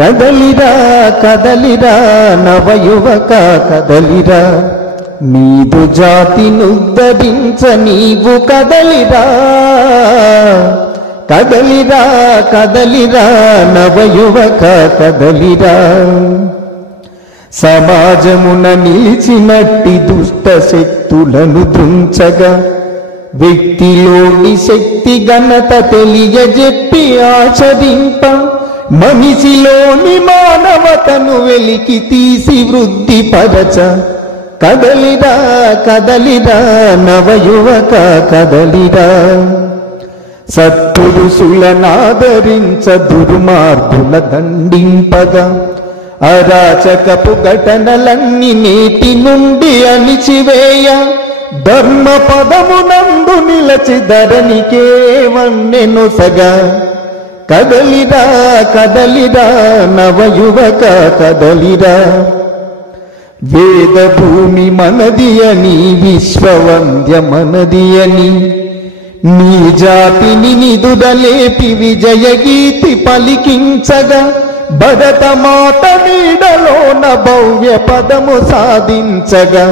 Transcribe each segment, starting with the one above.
కదలిరా కదలిరా నవయువక కదలిరా, నీదు జాతినుద్ధరించ నీవు కదలిరా. కదలిరా కదలిరా నవయువక కదలిరా. సమాజమున నిలిచినట్టి దుష్ట శక్తులను దృంచగా, వ్యక్తిలోని శక్తి ఘనత తెలియజెప్పి ఆచరింప, మనిషిలోని మానవతను వెలికి తీసి వృద్ధిపరచ. కదలిరా కదలిరా నవయువక కదలిరా. సత్పురుషులనాదరించ దుర్మార్గుల దండింపగా, అరాచకపు ఘటనలన్నీ నేటి నుండి అణిచివేయ, ధర్మ పదమునందు నిలచి ధరణికే వన్నెనొసగా. కదలిరా కదలిరా నవయువక కదలిరా. వేద భూమి మనది అని, విశ్వవంద్య మనది అని, నీ జాతిని నిదుడలేపి విజయ గీతి పలికించగా, భరతమాత నీడలోన భవ్య పదము సాధించగా.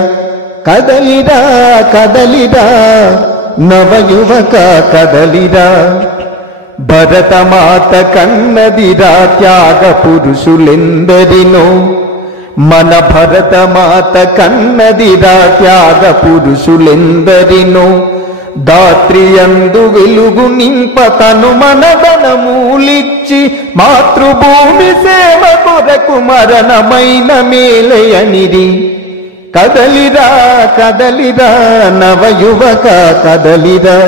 కదలిరా కదలిరా నవయువక కదలిరా. భరతమాత కన్నదిరా త్యాగ పురుషులెందరినో, మన భరతమాత కన్నదిరా త్యాగ పురుషులెందరినో. దాత్రియందు వెలుగు నింప తను మనదనమూలిచ్చి, మాతృభూమి సేవ కొరకు మరణమైన మేలయనిరి. కదలిరా కదలిరా నవయువక కదలిరా.